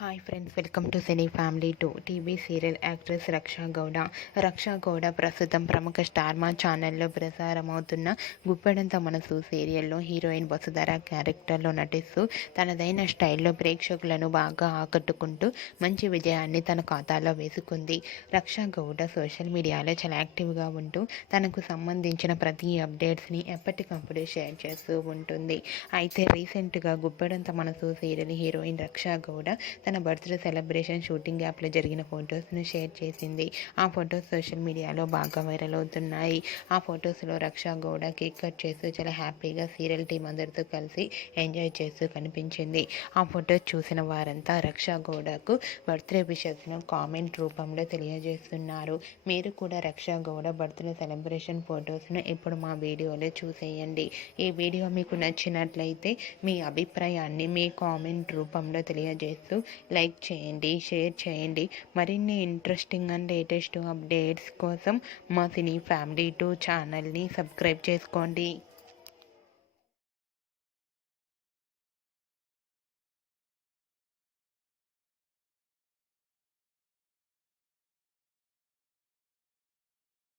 Hi friends, welcome to cine family 2. TV serial actress Raksha Gowda. Raksha Gowda ప్రస్తుతం ప్రముఖ star మా ఛానల్లో ప్రసారమవుతున్న గుప్పెడంత మనసు సీరియల్లో హీరోయిన్ వసుధర క్యారెక్టర్లో నటిస్తూ తనదైన స్టైల్లో ప్రేక్షకులను బాగా ఆకట్టుకుంటూ మంచి విజయాన్ని తన ఖాతాలో వేసుకుంది. రక్షా గౌడ సోషల్ మీడియాలో చాలా యాక్టివ్గా ఉంటూ తనకు సంబంధించిన ప్రతి అప్డేట్స్ని ఎప్పటికప్పుడు షేర్ చేస్తూ ఉంటుంది. అయితే రీసెంట్గా గుప్పెడంత మనసు సీరియల్ హీరోయిన్ రక్షా గౌడ తన బర్త్డే సెలబ్రేషన్ షూటింగ్ యాప్లో జరిగిన ఫొటోస్ను షేర్ చేసింది. ఆ ఫొటోస్ సోషల్ మీడియాలో బాగా వైరల్ అవుతున్నాయి. ఆ ఫొటోస్లో రక్షా గౌడ కేక్ కట్ చేస్తూ చాలా హ్యాపీగా సీరియల్ టీం అందరితో కలిసి ఎంజాయ్ చేస్తూ కనిపించింది. ఆ ఫొటోస్ చూసిన వారంతా రక్షా గౌడకు బర్త్డే విషెస్ను కామెంట్ రూపంలో తెలియజేస్తున్నారు. మీరు కూడా రక్షా గౌడ బర్త్డే సెలబ్రేషన్ ఫొటోస్ను ఇప్పుడు మా వీడియోలో చూసేయండి. ఈ వీడియో మీకు నచ్చినట్లయితే మీ అభిప్రాయాన్ని మీ కామెంట్ రూపంలో తెలియజేస్తూ లైక్ చేయండి, షేర్ చేయండి. మరిన్ని ఇంట్రెస్టింగ్ అండ్ లేటెస్ట్ అప్డేట్స్ కోసం మా సినీ ఫ్యామిలీ 2 ఛానల్ని సబ్స్క్రైబ్ చేసుకోండి.